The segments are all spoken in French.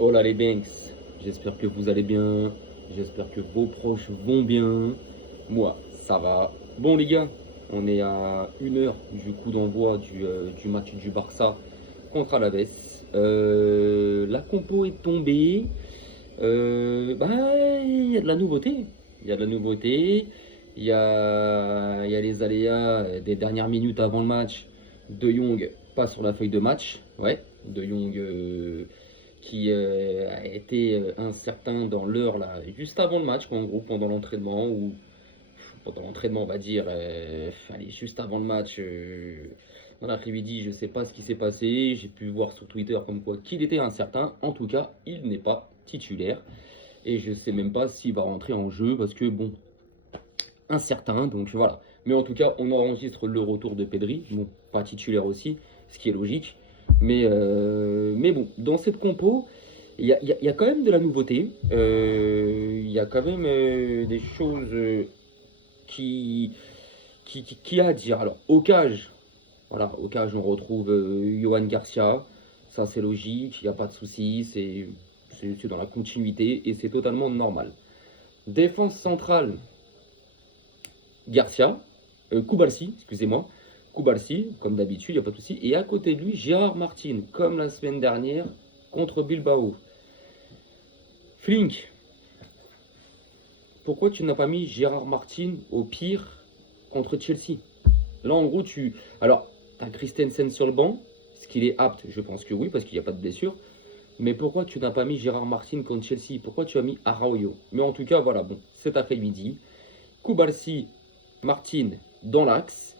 Hola les Banks, j'espère que vous allez bien, j'espère que vos proches vont bien. Moi, ça va. Bon les gars, on est à 1 heure du coup d'envoi du match du Barça contre Alaves. La compo est tombée. Il y a de la nouveauté. Il y a de la nouveauté. Il y a les aléas des dernières minutes avant le match. De Jong pas sur la feuille de match. Ouais, De Jong qui a été incertain dans l'heure là, juste avant le match, en gros pendant l'entraînement ou pendant l'entraînement on va dire, allez, juste avant le match, dans l'après-midi, je sais pas ce qui s'est passé, j'ai pu voir sur Twitter comme quoi qu'il était incertain, en tout cas il n'est pas titulaire et je sais même pas s'il va rentrer en jeu parce que bon, incertain, donc voilà. Mais en tout cas, on enregistre le retour de Pedri, bon, pas titulaire aussi, ce qui est logique. Mais bon, dans cette compo, il y a quand même de la nouveauté. Il y a quand même des choses qui a à dire. Alors, au cage, voilà, au cage, on retrouve Johan Garcia. Ça, c'est logique, il n'y a pas de souci, c'est dans la continuité et c'est totalement normal. Défense centrale, Garcia, Koubalsi, excusez-moi, Koubalsi, comme d'habitude, il n'y a pas de souci. Et à côté de lui, Gérard Martin, comme la semaine dernière contre Bilbao. Flink, pourquoi tu n'as pas mis Gérard Martin au pire contre Chelsea? Là, en gros, tu. Alors, tu as Christensen sur le banc, ce qu'il est apte, je pense que oui, parce qu'il n'y a pas de blessure. Mais pourquoi tu n'as pas mis Gérard Martin contre Chelsea? Pourquoi tu as mis Araujo? Mais en tout cas, voilà, bon, cet après-midi, Koubalsi, Martin dans l'axe.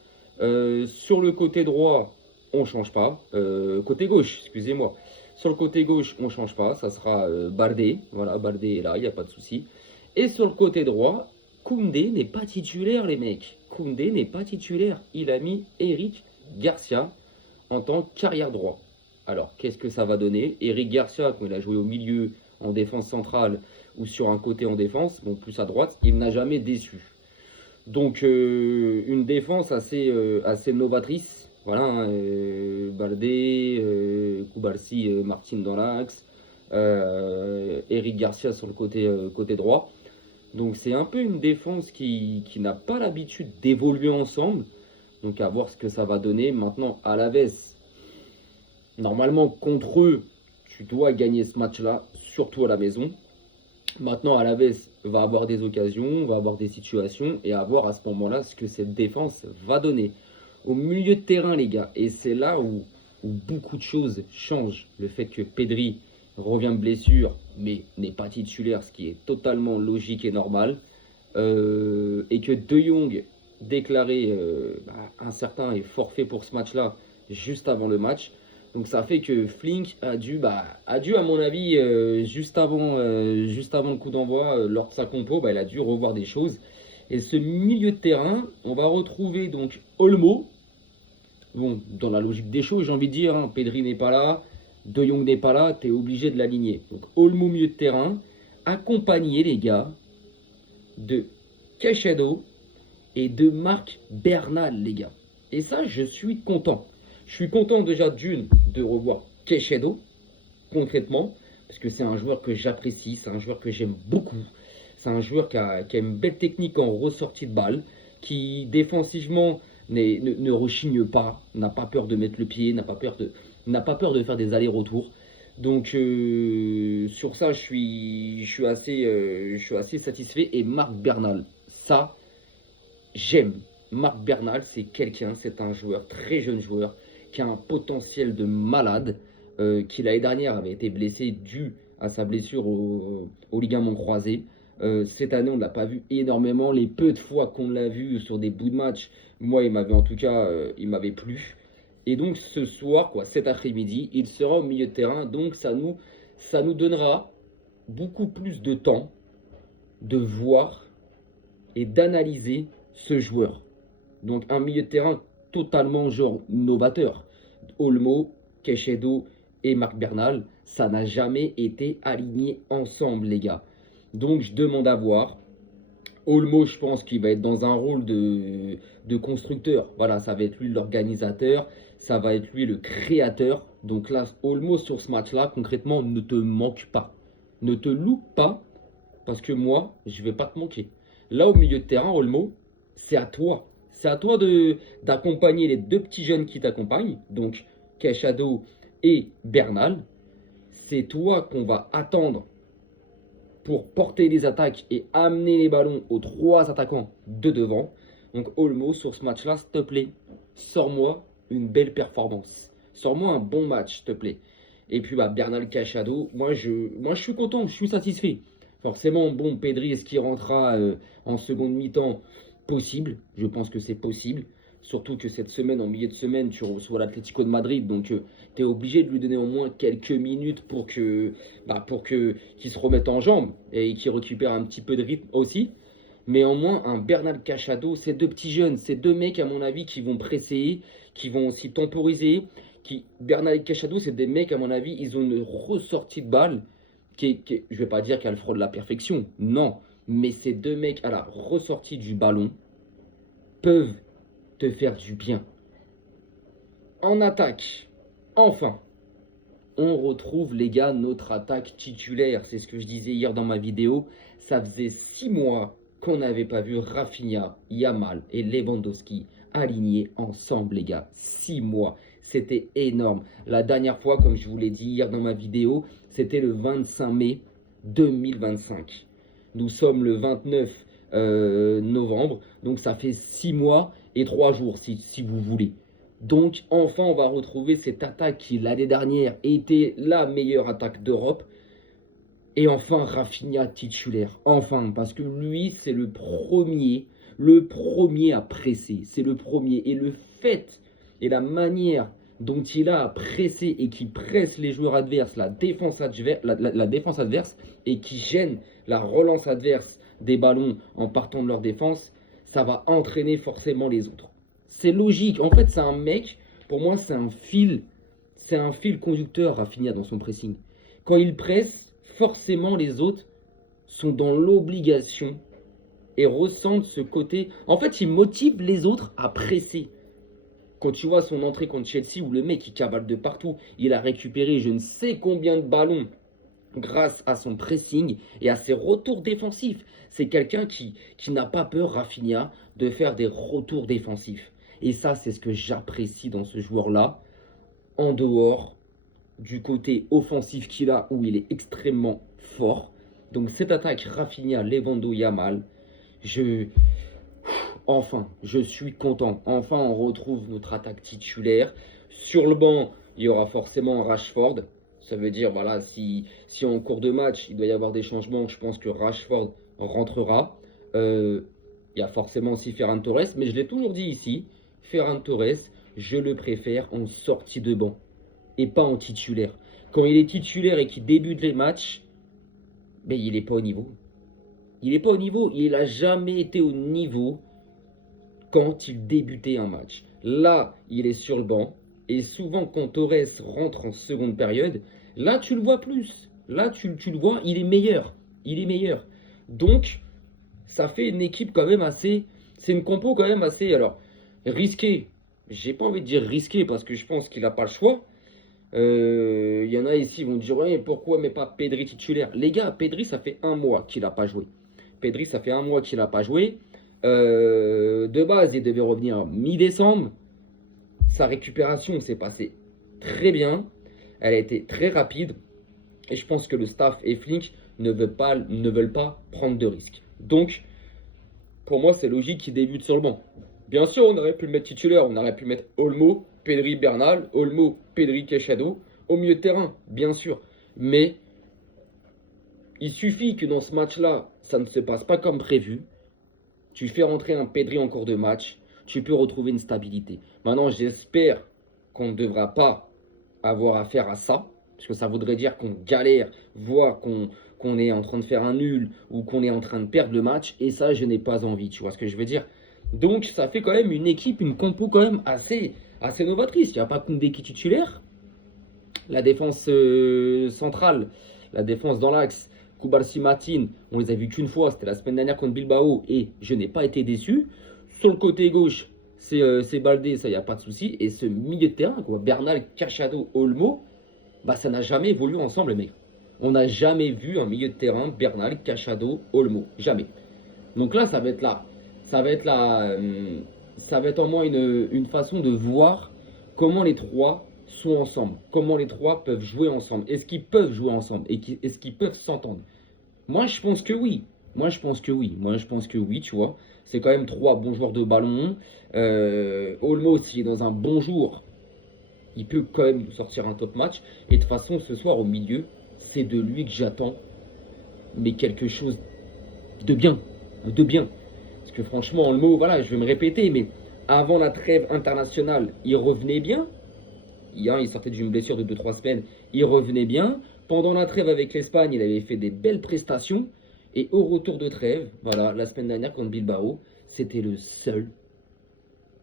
Sur le côté droit, on ne change pas. Côté gauche, excusez-moi. Sur le côté gauche, on ne change pas. Ça sera Baldé. Voilà, Baldé est là, il n'y a pas de souci. Et sur le côté droit, Koundé n'est pas titulaire, les mecs. Koundé n'est pas titulaire. Il a mis Eric Garcia en tant qu'arrière droit. Alors, qu'est-ce que ça va donner? Eric Garcia, quand il a joué au milieu, en défense centrale ou sur un côté en défense, bon, plus à droite, il n'a jamais déçu. Donc une défense assez novatrice. Voilà, hein, Baldé, Koubalsi, Martin dans l'axe, Eric Garcia sur le côté droit. Donc c'est un peu une défense qui n'a pas l'habitude d'évoluer ensemble. Donc à voir ce que ça va donner. Maintenant, à Alaves, normalement contre eux, tu dois gagner ce match-là, surtout à la maison. Maintenant, Alaves va avoir des occasions, va avoir des situations et à voir à ce moment-là ce que cette défense va donner. Au milieu de terrain, les gars, et c'est là où beaucoup de choses changent. Le fait que Pedri revient de blessure, mais n'est pas titulaire, ce qui est totalement logique et normal. Et que De Jong déclaré incertain et forfait pour ce match-là juste avant le match. Donc ça fait que Flink a dû à mon avis, juste avant le coup d'envoi, lors de sa compo, il a dû revoir des choses. Et ce milieu de terrain, on va retrouver donc Olmo. Bon, dans la logique des choses, j'ai envie de dire, hein, Pedri n'est pas là, De Jong n'est pas là, tu es obligé de l'aligner. Donc Olmo milieu de terrain, accompagné les gars de Caicedo et de Marc Bernal, les gars. Et ça, je suis content. Je suis content déjà de revoir Caicedo, concrètement, parce que c'est un joueur que j'apprécie, c'est un joueur que j'aime beaucoup. C'est un joueur qui a une belle technique en ressortie de balle, qui défensivement ne rechigne pas, n'a pas peur de mettre le pied, n'a pas peur de faire des allers-retours. Donc sur ça, je suis assez satisfait. Et Marc Bernal, ça, j'aime. Marc Bernal, c'est un joueur, très jeune joueur, qui a un potentiel de malade, qui l'année dernière avait été blessé dû à sa blessure au ligament croisé. Cette année, on ne l'a pas vu énormément. Les peu de fois qu'on l'a vu sur des bouts de match, moi, il m'avait plu. Et donc ce soir, quoi, cet après-midi, il sera au milieu de terrain. Donc ça nous donnera beaucoup plus de temps de voir et d'analyser ce joueur. Donc un milieu de terrain totalement genre novateur. Olmo, Caicedo et Marc Bernal, ça n'a jamais été aligné ensemble, les gars. Donc je demande à voir. Olmo, je pense qu'il va être dans un rôle de constructeur. Voilà, ça va être lui l'organisateur, ça va être lui le créateur. Donc là, Olmo sur ce match-là, concrètement, ne te manque pas. Ne te loupe pas, parce que moi, je ne vais pas te manquer. Là, au milieu de terrain, Olmo, c'est à toi. C'est à toi d'accompagner les deux petits jeunes qui t'accompagnent, donc Queixado et Bernal. C'est toi qu'on va attendre pour porter les attaques et amener les ballons aux trois attaquants de devant. Donc Olmo, sur ce match-là, s'il te plaît, sors-moi une belle performance. Sors-moi un bon match, s'il te plaît. Et puis Bernal Queixado, moi je suis content, je suis satisfait. Forcément, bon, Pedri, est-ce qu'il rentrera en seconde mi-temps? Possible, je pense que c'est possible. Surtout que cette semaine, en milieu de semaine, tu reçois l'Atlético de Madrid. Donc, tu es obligé de lui donner au moins quelques minutes pour qu'il se remette en jambes et qu'il récupère un petit peu de rythme aussi. Mais au moins, un Bernal Queixado, ces deux petits jeunes, ces deux mecs, à mon avis, qui vont presser, qui vont aussi temporiser. Bernal et Queixado, c'est des mecs, à mon avis, ils ont une ressortie de balle je ne vais pas dire qu'elle frôle la perfection, non. Mais ces deux mecs, à la ressortie du ballon, peuvent te faire du bien. En attaque, enfin, on retrouve, les gars, notre attaque titulaire. C'est ce que je disais hier dans ma vidéo. Ça faisait 6 mois qu'on n'avait pas vu Rafinha, Yamal et Lewandowski alignés ensemble, les gars. 6 mois. C'était énorme. La dernière fois, comme je vous l'ai dit hier dans ma vidéo, c'était le 25 mai 2025. Nous sommes le 29 novembre. Donc ça fait 6 mois et 3 jours, si vous voulez. Donc enfin, on va retrouver cette attaque qui, l'année dernière, était la meilleure attaque d'Europe. Et enfin, Rafinha titulaire. Enfin, parce que lui, c'est le premier à presser. C'est le premier. Et le fait et la manière dont il a pressé et qui presse les joueurs adverses, la défense adverse, et qui gêne la relance adverse des ballons en partant de leur défense, ça va entraîner forcément les autres. C'est logique. En fait, c'est un mec, pour moi, c'est un fil conducteur, Rafinha, dans son pressing. Quand il presse, forcément, les autres sont dans l'obligation et ressentent ce côté. En fait, il motive les autres à presser. Quand tu vois son entrée contre Chelsea, où le mec, il cavale de partout, il a récupéré je ne sais combien de ballons grâce à son pressing et à ses retours défensifs. C'est quelqu'un qui n'a pas peur, Rafinha, de faire des retours défensifs. Et ça, c'est ce que j'apprécie dans ce joueur-là, en dehors du côté offensif qu'il a, où il est extrêmement fort. Donc cette attaque Rafinha, Lewando, Yamal, enfin, je suis content. Enfin, on retrouve notre attaque titulaire. Sur le banc, il y aura forcément Rashford. Ça veut dire, voilà, si en cours de match, il doit y avoir des changements, je pense que Rashford rentrera. Il y a forcément aussi Ferran Torres, mais je l'ai toujours dit ici, Ferran Torres, je le préfère en sortie de banc et pas en titulaire. Quand il est titulaire et qu'il débute les matchs, ben, il n'est pas au niveau. Il n'est pas au niveau. Il n'a jamais été au niveau quand il débutait un match. Là, il est sur le banc. Et souvent, quand Torres rentre en seconde période, là, tu le vois plus. Là, tu le vois, il est meilleur. Il est meilleur. Donc, ça fait une équipe quand même assez... C'est une compo quand même assez... Alors, risquée. J'ai pas envie de dire risquée parce que je pense qu'il n'a pas le choix. Il y en a ici qui vont dire ouais, pourquoi mais pas Pedri titulaire. Les gars, Pedri, ça fait 1 mois qu'il n'a pas joué. Pedri, ça fait 1 mois qu'il n'a pas joué. De base, il devait revenir mi-décembre. Sa récupération s'est passée très bien. Elle a été très rapide. Et je pense que le staff et Flick ne veulent pas prendre de risques. Donc, pour moi, c'est logique qu'il débute sur le banc. Bien sûr, on aurait pu le mettre titulaire. On aurait pu mettre Olmo, Pedri, Bernal, Olmo, Pedri, Queixado. Au milieu de terrain, bien sûr. Mais il suffit que dans ce match-là, ça ne se passe pas comme prévu. Tu fais rentrer un Pedri en cours de match, tu peux retrouver une stabilité. Maintenant, j'espère qu'on ne devra pas avoir affaire à ça, parce que ça voudrait dire qu'on galère, voire qu'on est en train de faire un nul, ou qu'on est en train de perdre le match, et ça, je n'ai pas envie, tu vois ce que je veux dire? Donc, ça fait quand même une équipe, une compo quand même assez novatrice. Il n'y a pas Koundé qui est titulaire. La défense centrale, la défense dans l'axe, Koubarsi, Matin, on les a vus qu'une fois, c'était la semaine dernière contre Bilbao et je n'ai pas été déçu. Sur le côté gauche, c'est Baldé, ça, il n'y a pas de souci. Et ce milieu de terrain, quoi, Bernal, Cachado, Olmo, bah ça n'a jamais évolué ensemble, les mecs. On n'a jamais vu un milieu de terrain, Bernal, Cachado, Olmo. Jamais. Donc là, ça va être en moins une façon de voir comment les trois sont ensemble. Comment les trois peuvent jouer ensemble. Est-ce qu'ils peuvent jouer ensemble? Est-ce qu'ils peuvent s'entendre? Moi, je pense que oui. Moi, je pense que oui. Moi, je pense que oui, tu vois. C'est quand même trois bons joueurs de ballon. Olmo, s'il est dans un bon jour, il peut quand même nous sortir un top match. Et de toute façon, ce soir, au milieu, c'est de lui que j'attends. Mais quelque chose de bien. De bien. Parce que franchement, Olmo, voilà, je vais me répéter, mais avant la trêve internationale, il revenait bien. Il sortait d'une blessure de 2-3 semaines. Il revenait bien. Pendant la trêve avec l'Espagne, il avait fait des belles prestations. Et au retour de trêve, voilà, la semaine dernière contre Bilbao, c'était le seul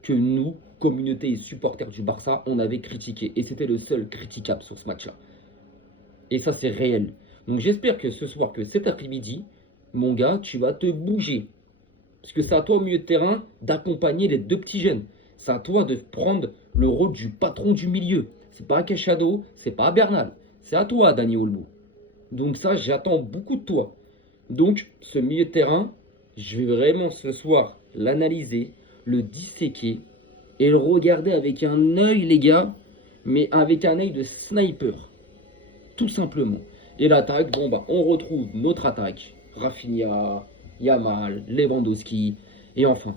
que nous, communauté et supporters du Barça, on avait critiqué. Et c'était le seul critiquable sur ce match-là. Et ça, c'est réel. Donc j'espère que ce soir, que cet après-midi, mon gars, tu vas te bouger. Parce que c'est à toi au milieu de terrain d'accompagner les deux petits jeunes. C'est à toi de prendre le rôle du patron du milieu. C'est pas à Cachado, c'est pas à Bernal. C'est à toi, Dani Olmo. Donc ça, j'attends beaucoup de toi. Donc, ce milieu de terrain, je vais vraiment ce soir l'analyser, le disséquer et le regarder avec un œil, les gars, mais avec un œil de sniper. Tout simplement. Et l'attaque, bon bah, on retrouve notre attaque. Rafinha, Yamal, Lewandowski, et enfin.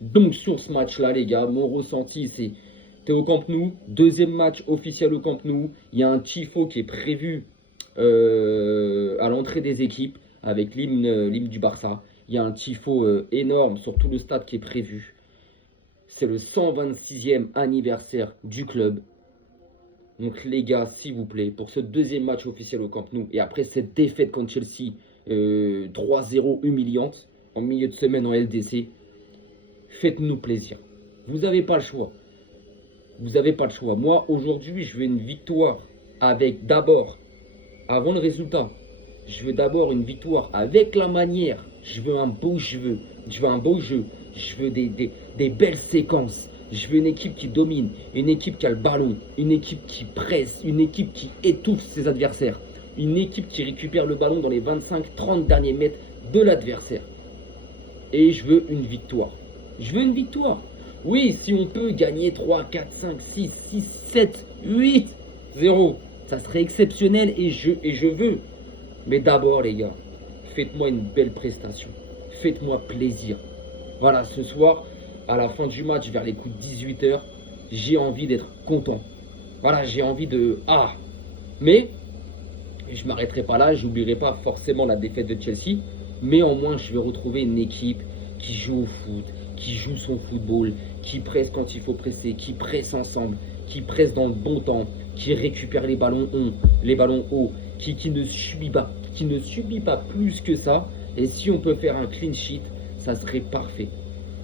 Donc sur ce match-là, les gars, mon ressenti, c'est t'es au Camp Nou, deuxième match officiel au Camp Nou. Il y a un tifo qui est prévu à l'entrée des équipes avec l'hymne du Barça. Il y a un tifo énorme sur tout le stade qui est prévu. C'est le 126e anniversaire du club. Donc les gars, s'il vous plaît, pour ce deuxième match officiel au Camp Nou, et après cette défaite contre Chelsea, 3-0 humiliante, en milieu de semaine en LDC, faites-nous plaisir. Vous n'avez pas le choix. Vous n'avez pas le choix. Moi, aujourd'hui, je veux une victoire avec d'abord, avant le résultat, je veux d'abord une victoire avec la manière. Je veux un beau jeu. Je veux un beau jeu. Je veux des belles séquences. Je veux une équipe qui domine, une équipe qui a le ballon, une équipe qui presse, une équipe qui étouffe ses adversaires, une équipe qui récupère le ballon dans les 25-30 derniers mètres de l'adversaire. Et je veux une victoire. Je veux une victoire. Oui, si on peut gagner 3, 4, 5, 6, 6, 7, 8, 0, ça serait exceptionnel et je veux. Mais d'abord, les gars, faites-moi une belle prestation. Faites-moi plaisir. Voilà, ce soir, à la fin du match, vers les coups de 18h, j'ai envie d'être content. Voilà, j'ai envie de... Ah. Mais, je ne m'arrêterai pas là, je n'oublierai pas forcément la défaite de Chelsea. Mais au moins, je vais retrouver une équipe qui joue au foot, qui joue son football, qui presse quand il faut presser, qui presse ensemble, qui presse dans le bon temps, qui récupère les ballons hauts, qui ne subit pas plus que ça. Et si on peut faire un clean sheet, ça serait parfait.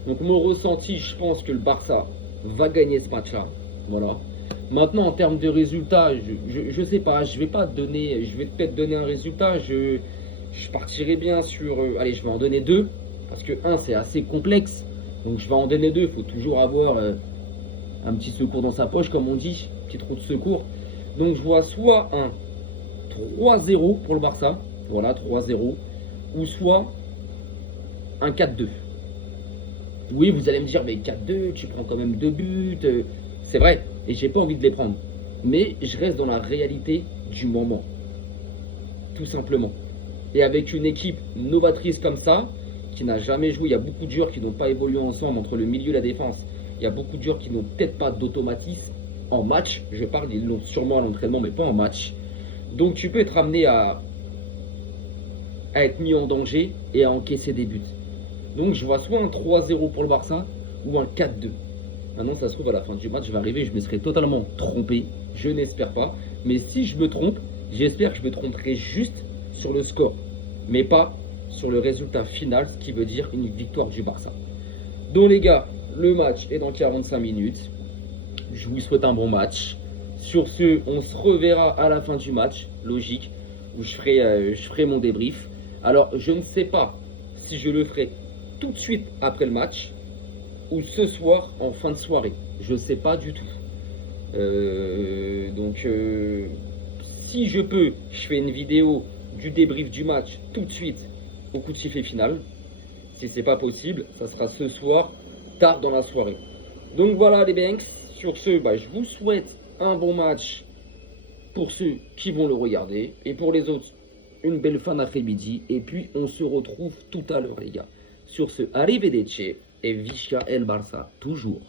Donc mon ressenti, je pense que le Barça va gagner ce match-là. Voilà. Maintenant, en termes de résultats, je sais pas, je vais peut-être donner un résultat. Je partirai bien sur... allez, je vais en donner deux. Parce que un, c'est assez complexe. Donc je vais en donner deux. Il faut toujours avoir un petit secours dans sa poche, comme on dit. Petit trou de secours. Donc je vois soit un 3-0 pour le Barça. Voilà, 3-0. Ou soit un 4-2. Oui, vous allez me dire, mais 4-2, tu prends quand même 2 buts. C'est vrai, et j'ai pas envie de les prendre. Mais je reste dans la réalité du moment. Tout simplement. Et avec une équipe novatrice comme ça, qui n'a jamais joué, il y a beaucoup de joueurs qui n'ont pas évolué ensemble entre le milieu et la défense. Il y a beaucoup de joueurs qui n'ont peut-être pas d'automatisme en match. Je parle, ils l'ont sûrement à l'entraînement, mais pas en match. Donc tu peux être amené à être mis en danger et à encaisser des buts. Donc je vois soit un 3-0 pour le Barça ou un 4-2. Maintenant ça se trouve à la fin du match je vais arriver, je me serai totalement trompé. Je n'espère pas. Mais si je me trompe, j'espère que je me tromperai juste sur le score. Mais pas sur le résultat final, ce qui veut dire une victoire du Barça. Donc les gars, le match est dans 45 minutes. Je vous souhaite un bon match. Sur ce, on se reverra à la fin du match, logique, où je ferai mon débrief. Alors je ne sais pas si je le ferai tout de suite après le match ou ce soir en fin de soirée. Je sais pas du tout. Donc, si je peux, je fais une vidéo du débrief du match tout de suite au coup de sifflet final. Si c'est pas possible, ça sera ce soir, tard dans la soirée. Donc voilà les Banks. Sur ce, je vous souhaite un bon match pour ceux qui vont le regarder. Et pour les autres, une belle fin d'après-midi. Et puis on se retrouve tout à l'heure les gars. Sur ce, arrivederci et Visca el Barça, toujours.